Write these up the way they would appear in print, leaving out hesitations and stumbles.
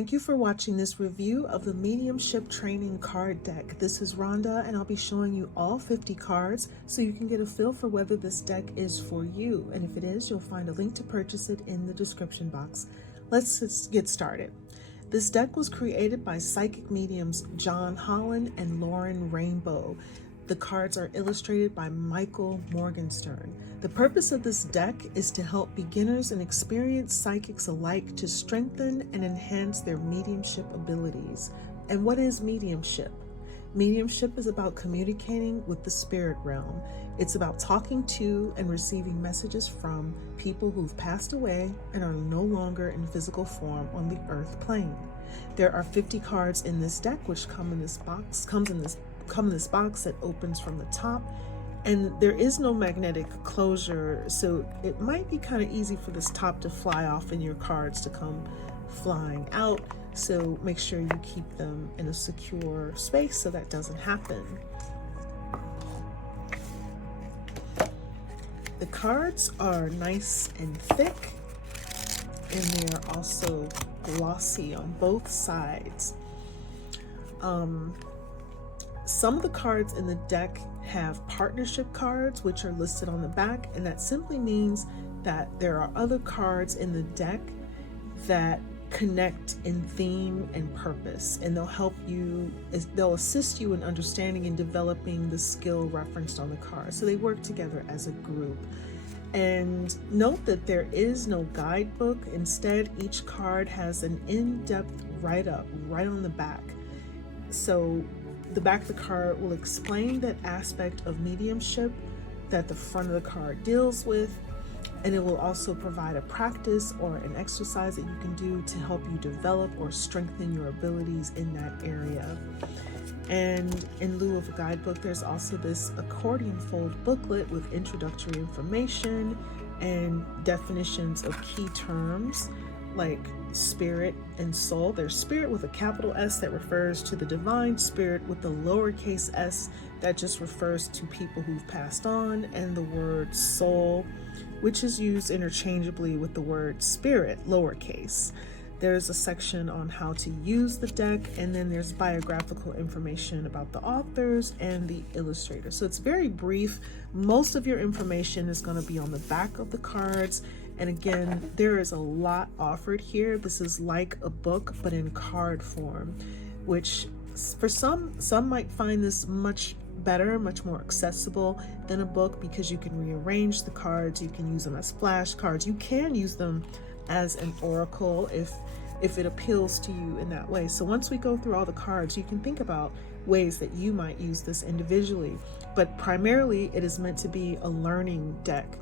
Thank you for watching this review of the Mediumship Training Card Deck. This is Rhonda, and I'll be showing you all 50 cards so you can get a feel for whether this deck is for you. And if it is, you'll find a link to purchase it in the description box. Let's get started. This deck was created by psychic mediums John Holland and Lauren Rainbow. The cards are illustrated by Michael Morgenstern. The purpose of this deck is to help beginners and experienced psychics alike to strengthen and enhance their mediumship abilities. And what is mediumship? Mediumship is about communicating with the spirit realm. It's about talking to and receiving messages from people who've passed away and are no longer in physical form on the earth plane. There are 50 cards in this deck, which come in this box that opens from the top, and there is no magnetic closure, so it might be kind of easy for this top to fly off and your cards to come flying out. So make sure you keep them in a secure space so that doesn't happen. The cards are nice and thick, and they're also glossy on both sides. Some of the cards in the deck have partnership cards, which are listed on the back, and that simply means that there are other cards in the deck that connect in theme and purpose, and they'll assist you in understanding and developing the skill referenced on the card. So they work together as a group. And note that there is no guidebook. Instead, each card has an in-depth write-up right on the back. So the back of the card will explain that aspect of mediumship that the front of the card deals with, and it will also provide a practice or an exercise that you can do to help you develop or strengthen your abilities in that area. And in lieu of a guidebook, there's also this accordion fold booklet with introductory information and definitions of key terms like spirit and soul. There's spirit with a capital S that refers to the divine, spirit with the lowercase s that just refers to people who've passed on, and the word soul, which is used interchangeably with the word spirit, lowercase. There's a section on how to use the deck, and then there's biographical information about the authors and the illustrators. So it's very brief. Most of your information is going to be on the back of the cards. And again, there is a lot offered here. This is like a book, but in card form, which for some might find this much better, much more accessible than a book, because you can rearrange the cards. You can use them as flashcards. You can use them as an oracle if it appeals to you in that way. So once we go through all the cards, you can think about ways that you might use this individually. But primarily, it is meant to be a learning deck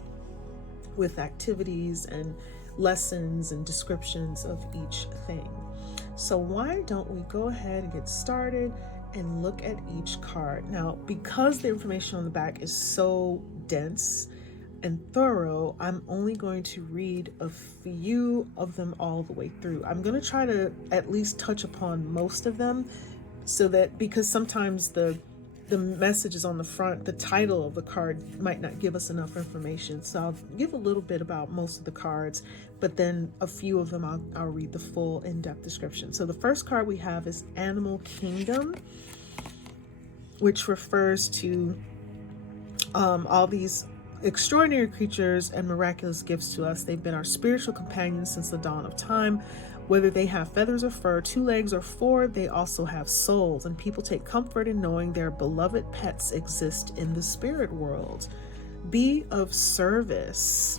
with activities and lessons and descriptions of each thing. So why don't we go ahead and get started and look at each card. Now, because the information on the back is so dense and thorough, I'm only going to read a few of them all the way through. I'm going to try to at least touch upon most of them, so that, because sometimes the messages on the front, the title of the card might not give us enough information. So I'll give a little bit about most of the cards, but then a few of them I'll read the full in-depth description. So the first card we have is Animal Kingdom, which refers to all these extraordinary creatures and miraculous gifts to us. They've been our spiritual companions since the dawn of time. Whether they have feathers or fur, 2 legs or 4, they also have souls, and people take comfort in knowing their beloved pets exist in the spirit world. Be of service.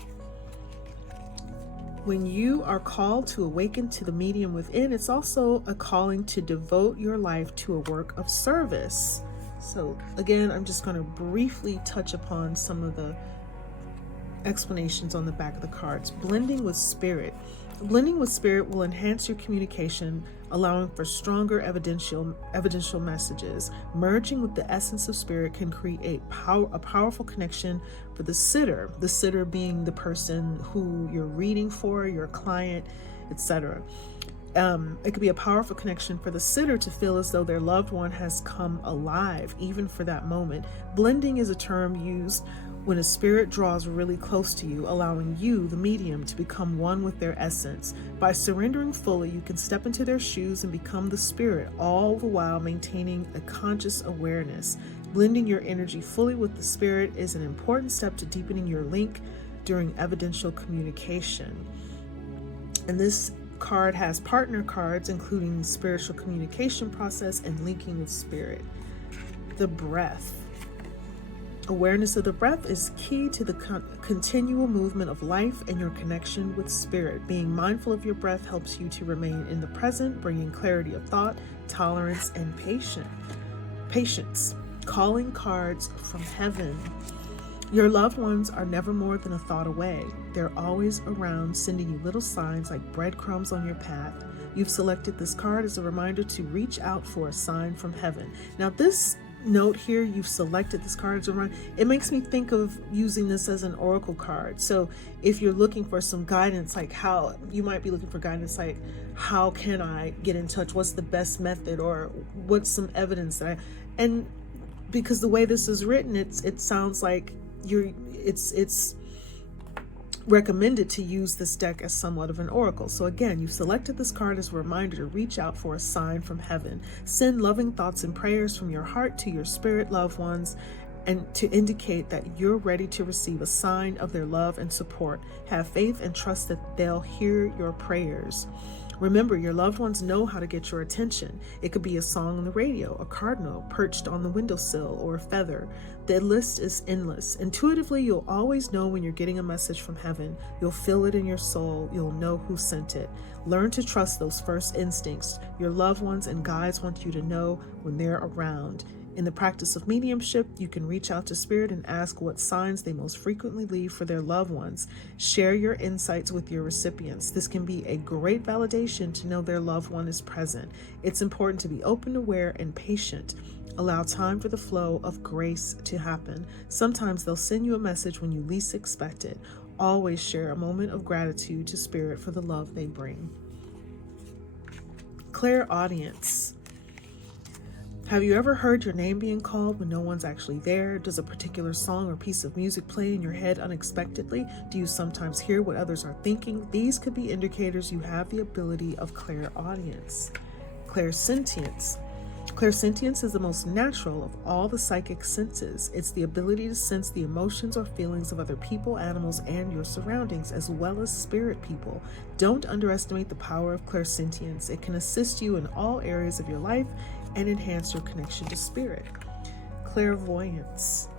When you are called to awaken to the medium within, it's also a calling to devote your life to a work of service. So again, I'm just going to briefly touch upon some of the explanations on the back of the cards. Blending with spirit. Blending with spirit will enhance your communication, allowing for stronger evidential messages. Merging with the essence of spirit can create a powerful connection for the sitter being the person who you're reading for, your client, etc. It could be a powerful connection for the sitter to feel as though their loved one has come alive, even for that moment. Blending is a term used when a spirit draws really close to you, allowing you, the medium, to become one with their essence. By surrendering fully, you can step into their shoes and become the spirit, all the while maintaining a conscious awareness. Blending your energy fully with the spirit is an important step to deepening your link during evidential communication. And this card has partner cards, including spiritual communication process and linking with spirit. The breath. Awareness of the breath is key to the continual movement of life and your connection with spirit. Being mindful of your breath helps you to remain in the present, bringing clarity of thought, tolerance, and patience. Calling cards from heaven. Your loved ones are never more than a thought away. They're always around, sending you little signs like breadcrumbs on your path. You've selected this card as a reminder to reach out for a sign from heaven. Now, this note here, you've selected this card as a reminder. It makes me think of using this as an oracle card. So if you're looking for some guidance, like how you might be looking for guidance, like how can I get in touch? What's the best method, or what's some evidence and because the way this is written, it sounds like it's recommended to use this deck as somewhat of an oracle. So again, you've selected this card as a reminder to reach out for a sign from heaven. Send loving thoughts and prayers from your heart to your spirit loved ones, and to indicate that you're ready to receive a sign of their love and support. Have faith and trust that they'll hear your prayers. Remember, your loved ones know how to get your attention. It could be a song on the radio, a cardinal perched on the windowsill, or a feather. The list is endless. Intuitively, you'll always know when you're getting a message from heaven. You'll feel it in your soul. You'll know who sent it. Learn to trust those first instincts. Your loved ones and guides want you to know when they're around. In the practice of mediumship, you can reach out to spirit and ask what signs they most frequently leave for their loved ones. Share your insights with your recipients. This can be a great validation to know their loved one is present. It's important to be open, aware, and patient. Allow time for the flow of grace to happen. Sometimes they'll send you a message when you least expect it. Always share a moment of gratitude to spirit for the love they bring. Clairaudience. Have you ever heard your name being called when no one's actually there? Does a particular song or piece of music play in your head unexpectedly? Do you sometimes hear what others are thinking? These could be indicators you have the ability of clairaudience. Clairsentience. Clairsentience is the most natural of all the psychic senses. It's the ability to sense the emotions or feelings of other people, animals, and your surroundings, as well as spirit people. Don't underestimate the power of clairsentience. It can assist you in all areas of your life and enhance your connection to spirit. Clairvoyance.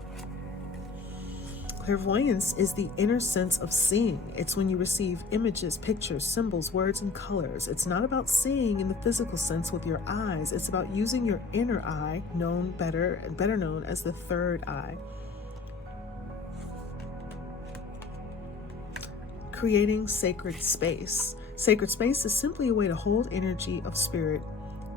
Clairvoyance is the inner sense of seeing. It's when you receive images, pictures, symbols, words, and colors. It's not about seeing in the physical sense with your eyes. It's about using your inner eye, better known as the third eye. Creating sacred space. Sacred space is simply a way to hold the energy of spirit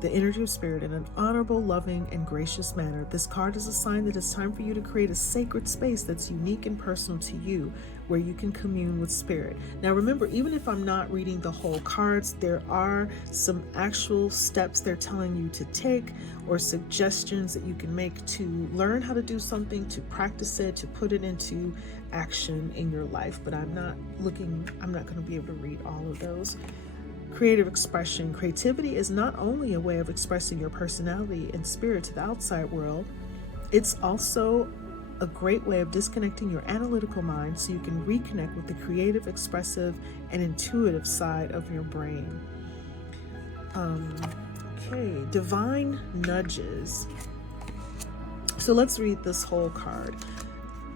in an honorable, loving, and gracious manner. This card is a sign that it's time for you to create a sacred space that's unique and personal to you, where you can commune with spirit. Now remember, even if I'm not reading the whole cards, there are some actual steps they're telling you to take, or suggestions that you can make to learn how to do something, to practice it, to put it into action in your life. But I'm not going to be able to read all of those. Creative expression. Creativity is not only a way of expressing your personality and spirit to the outside world, it's also a great way of disconnecting your analytical mind so you can reconnect with the creative, expressive, and intuitive side of your brain. Divine nudges. So let's read this whole card.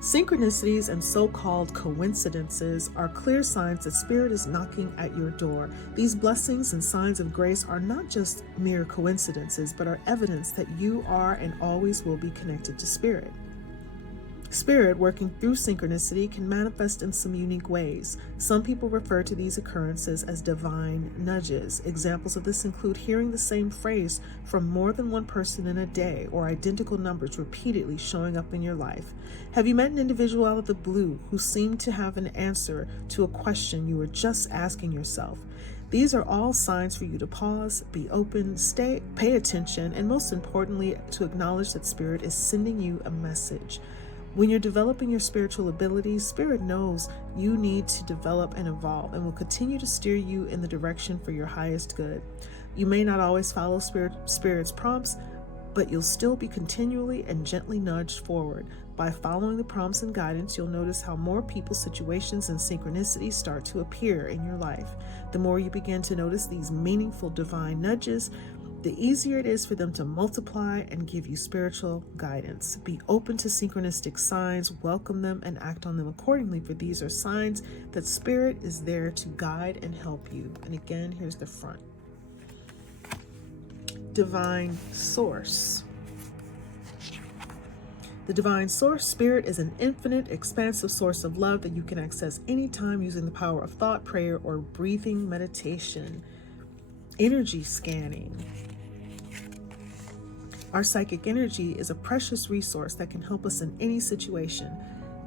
Synchronicities and so-called coincidences are clear signs that spirit is knocking at your door. These blessings and signs of grace are not just mere coincidences, but are evidence that you are and always will be connected to spirit. Spirit, working through synchronicity, can manifest in some unique ways. Some people refer to these occurrences as divine nudges. Examples of this include hearing the same phrase from more than one person in a day, or identical numbers repeatedly showing up in your life. Have you met an individual out of the blue who seemed to have an answer to a question you were just asking yourself? These are all signs for you to pause, be open, pay attention, and most importantly, to acknowledge that spirit is sending you a message. When you're developing your spiritual abilities, Spirit knows you need to develop and evolve and will continue to steer you in the direction for your highest good. You may not always follow Spirit's prompts, but you'll still be continually and gently nudged forward. By following the prompts and guidance, you'll notice how more people, situations, and synchronicities start to appear in your life. The more you begin to notice these meaningful divine nudges, the easier it is for them to multiply and give you spiritual guidance. Be open to synchronistic signs, welcome them, and act on them accordingly, for these are signs that Spirit is there to guide and help you. And again, here's the front. Divine Source. The Divine Source, Spirit, is an infinite, expansive source of love that you can access anytime using the power of thought, prayer, or breathing meditation. Energy scanning. Our psychic energy is a precious resource that can help us in any situation.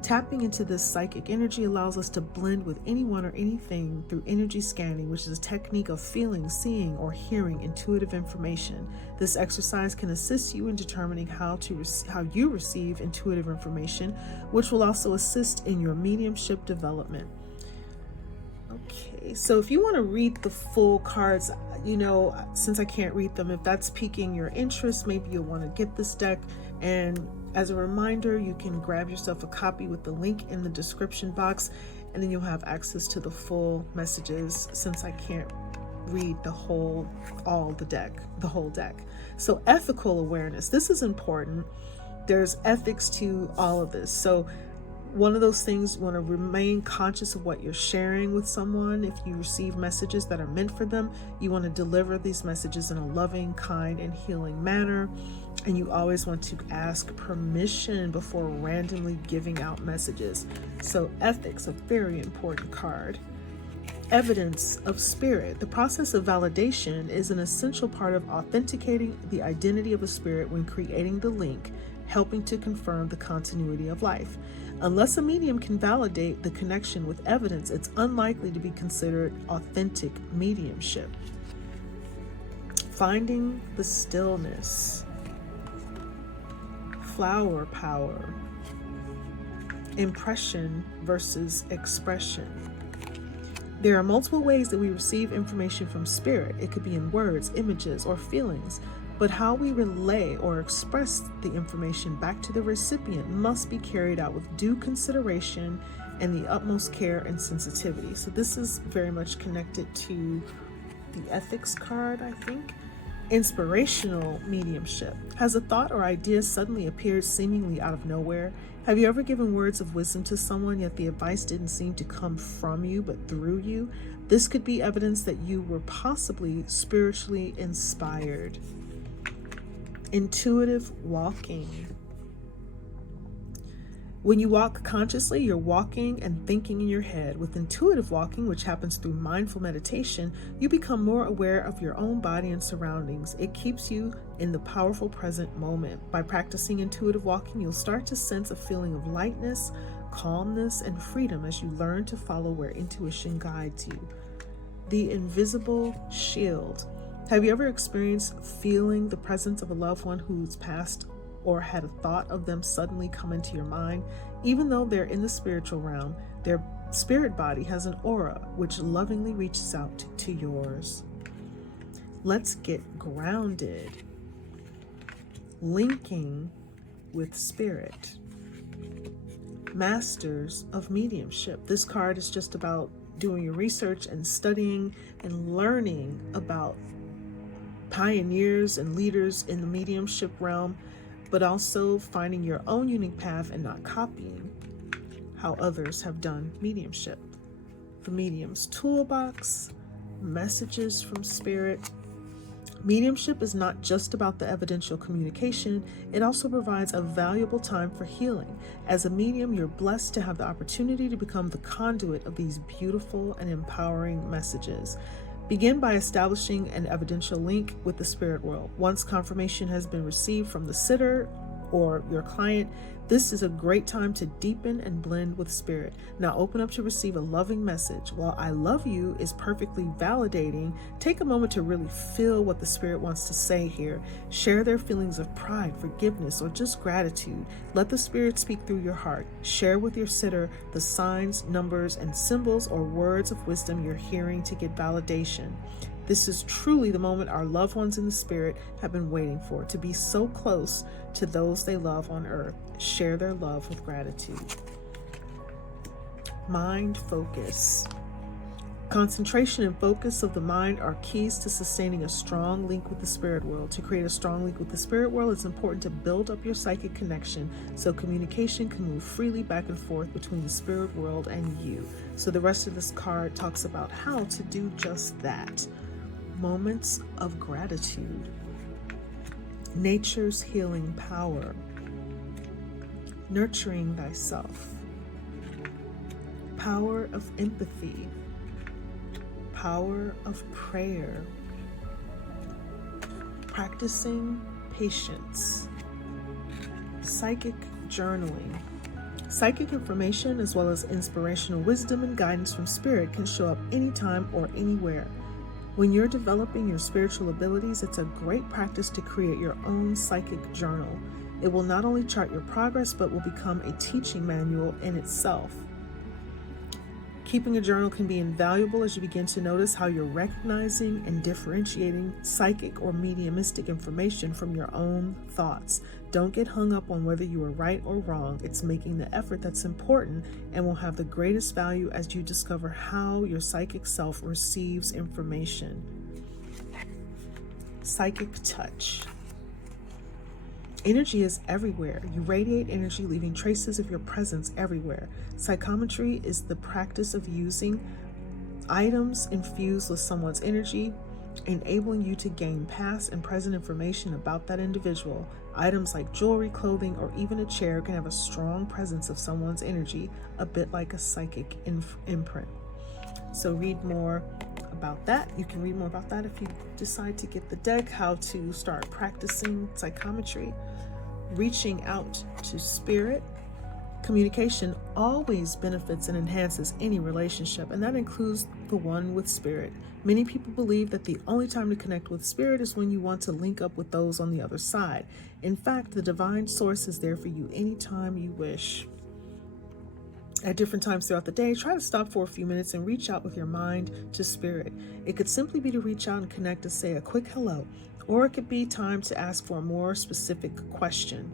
Tapping into this psychic energy allows us to blend with anyone or anything through energy scanning, which is a technique of feeling, seeing, or hearing intuitive information. This exercise can assist you in determining how you receive intuitive information, which will also assist in your mediumship development. Okay, so if you want to read the full cards, since I can't read them, if that's piquing your interest, maybe you'll want to get this deck. And as a reminder, you can grab yourself a copy with the link in the description box, and then you'll have access to the full messages, since I can't read the whole deck. So ethical awareness, this is important. There's ethics to all of this. So one of those things, you want to remain conscious of what you're sharing with someone. If you receive messages that are meant for them, you want to deliver these messages in a loving, kind, and healing manner. And you always want to ask permission before randomly giving out messages. So ethics, a very important card. Evidence of Spirit. The process of validation is an essential part of authenticating the identity of a spirit when creating the link, helping to confirm the continuity of life. Unless a medium can validate the connection with evidence, it's unlikely to be considered authentic mediumship. Finding the stillness. Flower power. Impression versus expression. There are multiple ways that we receive information from Spirit. It could be in words, images, or feelings. But how we relay or express the information back to the recipient must be carried out with due consideration and the utmost care and sensitivity. So this is very much connected to the ethics card, I think. Inspirational mediumship. Has a thought or idea suddenly appeared seemingly out of nowhere? Have you ever given words of wisdom to someone, yet the advice didn't seem to come from you but through you? This could be evidence that you were possibly spiritually inspired. Intuitive walking. When you walk consciously, you're walking and thinking in your head. With intuitive walking, which happens through mindful meditation, you become more aware of your own body and surroundings. It keeps you in the powerful present moment. By practicing intuitive walking, you'll start to sense a feeling of lightness, calmness, and freedom as you learn to follow where intuition guides you. The invisible shield. Have you ever experienced feeling the presence of a loved one who's passed, or had a thought of them suddenly come into your mind? Even though they're in the spiritual realm, their spirit body has an aura which lovingly reaches out to yours. Let's get grounded. Linking with Spirit. Masters of Mediumship. This card is just about doing your research and studying and learning about pioneers and leaders in the mediumship realm, but also finding your own unique path and not copying how others have done mediumship. The Medium's Toolbox, messages from Spirit. Mediumship is not just about the evidential communication, it also provides a valuable time for healing. As a medium, you're blessed to have the opportunity to become the conduit of these beautiful and empowering messages. Begin by establishing an evidential link with the spirit world. Once confirmation has been received from the sitter or your client, this is a great time to deepen and blend with spirit. Now open up to receive a loving message. While I love you is perfectly validating, take a moment to really feel what the spirit wants to say here. Share their feelings of pride, forgiveness, or just gratitude. Let the spirit speak through your heart. Share with your sitter the signs, numbers, and symbols or words of wisdom you're hearing to get validation. This is truly the moment our loved ones in the spirit have been waiting for, to be so close to those they love on earth. Share their love with gratitude. Mind focus. Concentration and focus of the mind are keys to sustaining a strong link with the spirit world. To create a strong link with the spirit world, it's important to build up your psychic connection so communication can move freely back and forth between the spirit world and you. So the rest of this card talks about how to do just that. Moments of gratitude. Nature's healing power. Nurturing thyself. Power of empathy. Power of prayer. Practicing patience. Psychic journaling. Psychic information as well as inspirational wisdom and guidance from spirit can show up anytime or anywhere. When you're developing your spiritual abilities, it's a great practice to create your own psychic journal. It will not only chart your progress, but will become a teaching manual in itself. Keeping a journal can be invaluable as you begin to notice how you're recognizing and differentiating psychic or mediumistic information from your own thoughts. Don't get hung up on whether you are right or wrong. It's making the effort that's important and will have the greatest value as you discover how your psychic self receives information. Psychic touch. Energy is everywhere. You radiate energy, leaving traces of your presence everywhere. Psychometry is the practice of using items infused with someone's energy, enabling you to gain past and present information about that individual. Items like jewelry, clothing, or even a chair can have a strong presence of someone's energy, a bit like a psychic imprint. So read more about that. You can read more about that if you decide to get the deck, how to start practicing psychometry. Reaching out to spirit. Communication always benefits and enhances any relationship, and that includes the one with spirit. Many people believe that the only time to connect with spirit is when you want to link up with those on the other side. In fact, the divine source is there for you anytime you wish. At different times throughout the day, try to stop for a few minutes and reach out with your mind to spirit. It could simply be to reach out and connect to say a quick hello, or it could be time to ask for a more specific question.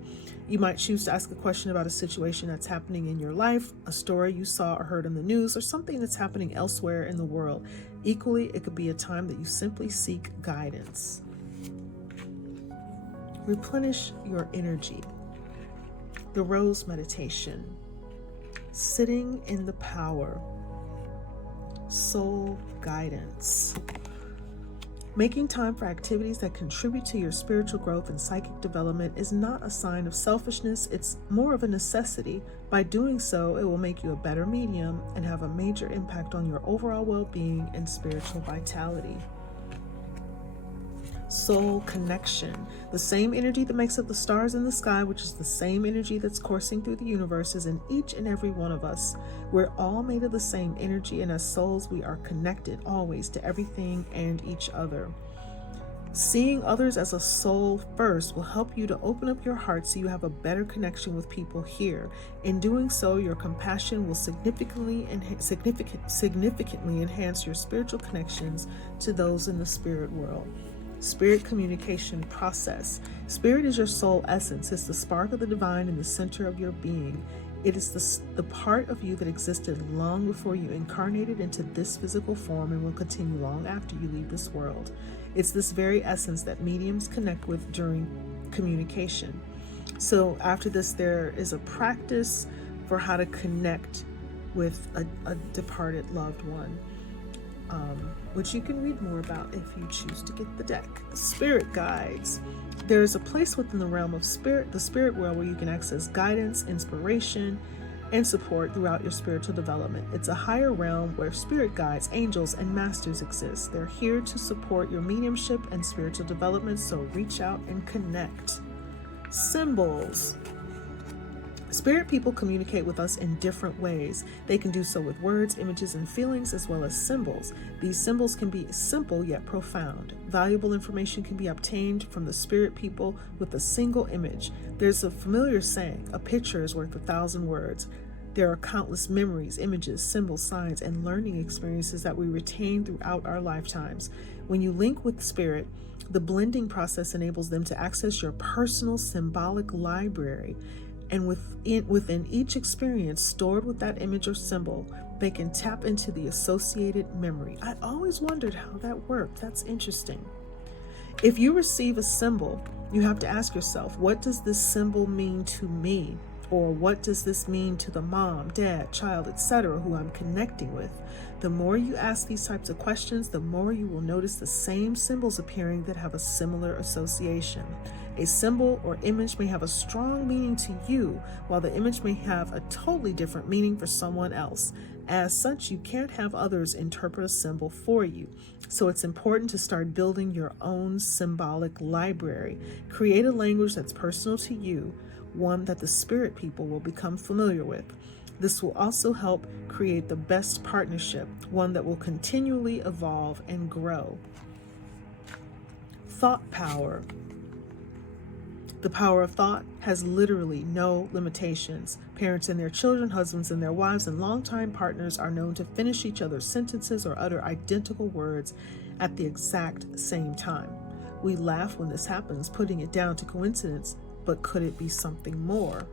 You might choose to ask a question about a situation that's happening in your life, a story you saw or heard in the news, or something that's happening elsewhere in the world. Equally, it could be a time that you simply seek guidance. Replenish your energy. The Rose Meditation. Sitting in the power. Soul guidance. Making time for activities that contribute to your spiritual growth and psychic development is not a sign of selfishness, it's more of a necessity. By doing so, it will make you a better medium and have a major impact on your overall well-being and spiritual vitality. Soul connection. The same energy that makes up the stars in the sky, which is the same energy that's coursing through the universe, is in each and every one of us. We're all made of the same energy, and as souls, we are connected always to everything and each other. Seeing others as a soul first will help you to open up your heart so you have a better connection with people here. In doing so, your compassion will significantly enhance your spiritual connections to those in the spirit world. Spirit communication process. Spirit is your soul essence. It's the spark of the divine in the center of your being. It is the part of you that existed long before you incarnated into this physical form and will continue long after you leave this world. It's this very essence that mediums connect with during communication. So after this, there is a practice for how to connect with a departed loved one. Which you can read more about if you choose to get the deck. Spirit guides. There is a place within the realm of spirit, the spirit world, where you can access guidance, inspiration, and support throughout your spiritual development. It's a higher realm where spirit guides, angels, and masters exist. They're here to support your mediumship and spiritual development, so reach out and connect. Symbols. Spirit people communicate with us in different ways. They can do so with words, images, and feelings, as well as symbols. These symbols can be simple yet profound. Valuable information can be obtained from the spirit people with a single image. There's a familiar saying, a picture is worth 1,000 words. There are countless memories, images, symbols, signs, and learning experiences that we retain throughout our lifetimes. When you link with spirit, the blending process enables them to access your personal symbolic library. And within each experience stored with that image or symbol, they can tap into the associated memory. I always wondered how that worked. That's interesting. If you receive a symbol, you have to ask yourself, what does this symbol mean to me? Or what does this mean to the mom, dad, child, etc., who I'm connecting with? The more you ask these types of questions, the more you will notice the same symbols appearing that have a similar association. A symbol or image may have a strong meaning to you, while the image may have a totally different meaning for someone else. As such, you can't have others interpret a symbol for you. So it's important to start building your own symbolic library. Create a language that's personal to you, one that the spirit people will become familiar with. This will also help create the best partnership, one that will continually evolve and grow. Thought power. The power of thought has literally no limitations. Parents and their children, husbands and their wives, and longtime partners are known to finish each other's sentences or utter identical words at the exact same time. We laugh when this happens, putting it down to coincidence, but could it be something more?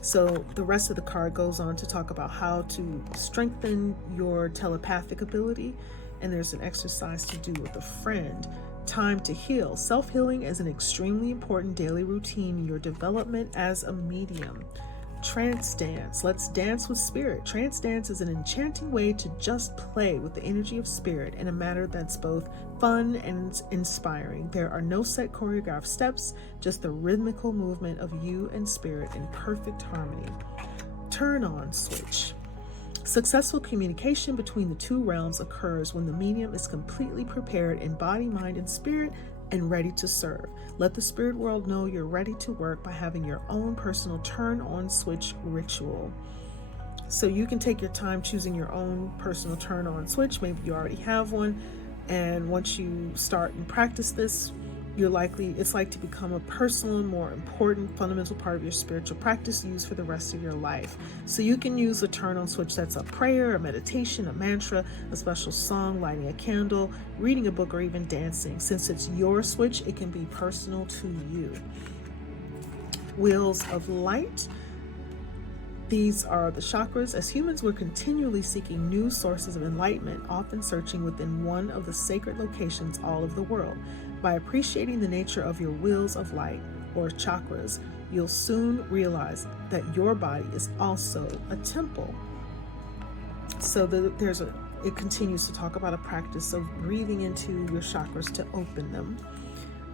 So the rest of the card goes on to talk about how to strengthen your telepathic ability, and there's an exercise to do with a friend. Time to heal. Self-healing is an extremely important daily routine in your development as a medium. Trance dance. Let's dance with spirit. Trance dance is an enchanting way to just play with the energy of spirit in a manner that's both fun and inspiring. There are no set choreographed steps, just the rhythmical movement of you and spirit in perfect harmony. Turn on switch. Successful communication between the two realms occurs when the medium is completely prepared in body, mind, and spirit and ready to serve. Let the spirit world know you're ready to work by having your own personal turn on switch ritual. So you can take your time choosing your own personal turn on switch. Maybe you already have one, and once you start and practice this, it's like to become a personal and more important fundamental part of your spiritual practice used for the rest of your life. So you can use a turn on switch that's a prayer, a meditation, a mantra, a special song, lighting a candle, reading a book, or even dancing. Since it's your switch, it can be personal to you. Wheels of light. These are the chakras. As humans, we're continually seeking new sources of enlightenment, often searching within one of the sacred locations all over the world. By appreciating the nature of your wheels of light, or chakras, you'll soon realize that your body is also a temple. So it continues to talk about a practice of breathing into your chakras to open them.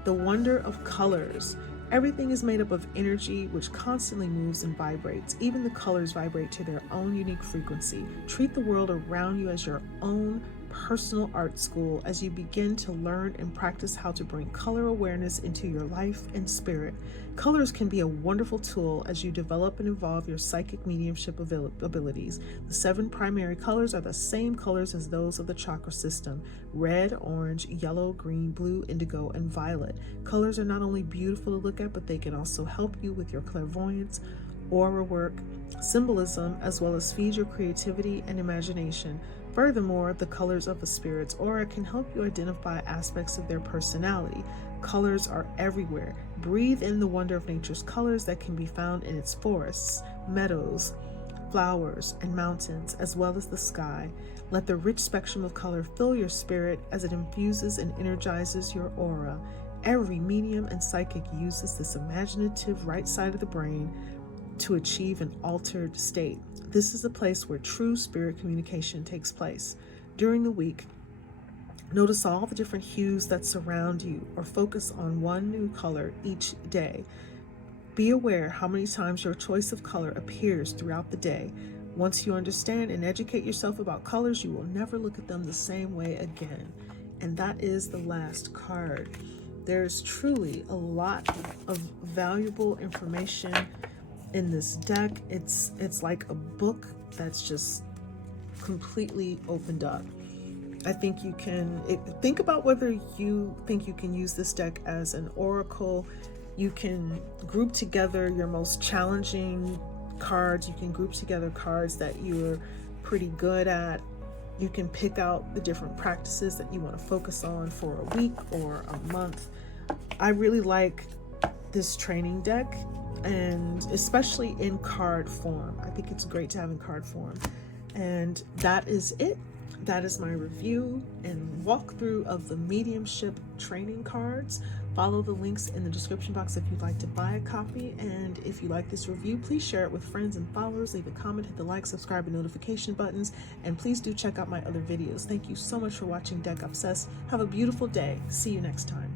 The wonder of colors. Everything is made up of energy which constantly moves and vibrates. Even the colors vibrate to their own unique frequency. Treat the world around you as your own personal art school as you begin to learn and practice how to bring color awareness into your life and spirit. Colors can be a wonderful tool as you develop and evolve your psychic mediumship abilities. The 7 primary colors are the same colors as those of the chakra system: red, orange, yellow, green, blue, indigo, and violet. Colors are not only beautiful to look at, but they can also help you with your clairvoyance, aura work, symbolism, as well as feed your creativity and imagination. Furthermore, the colors of a spirit's aura can help you identify aspects of their personality. Colors are everywhere. Breathe in the wonder of nature's colors that can be found in its forests, meadows, flowers, and mountains, as well as the sky. Let the rich spectrum of color fill your spirit as it infuses and energizes your aura. Every medium and psychic uses this imaginative right side of the brain to achieve an altered state. This is a place where true spirit communication takes place. During the week, notice all the different hues that surround you, or focus on one new color each day. Be aware how many times your choice of color appears throughout the day. Once you understand and educate yourself about colors, you will never look at them the same way again. And that is the last card. There's truly a lot of valuable information in this deck. It's like a book that's just completely opened up. I think you can think about whether you think you can use this deck as an oracle. You can group together your most challenging cards. You can group together cards that you're pretty good at. You can pick out the different practices that you want to focus on for a week or a month. I really like this training deck, and especially in card form. I think it's great to have in card form. And that is it. That is my review and walkthrough of the Mediumship training cards. Follow the links in the description box if you'd like to buy a copy. And if you like this review, please share it with friends and followers. Leave a comment, hit the like, subscribe, and notification buttons. And please do check out my other videos. Thank you so much for watching Deck Obsessed. Have a beautiful day. See you next time.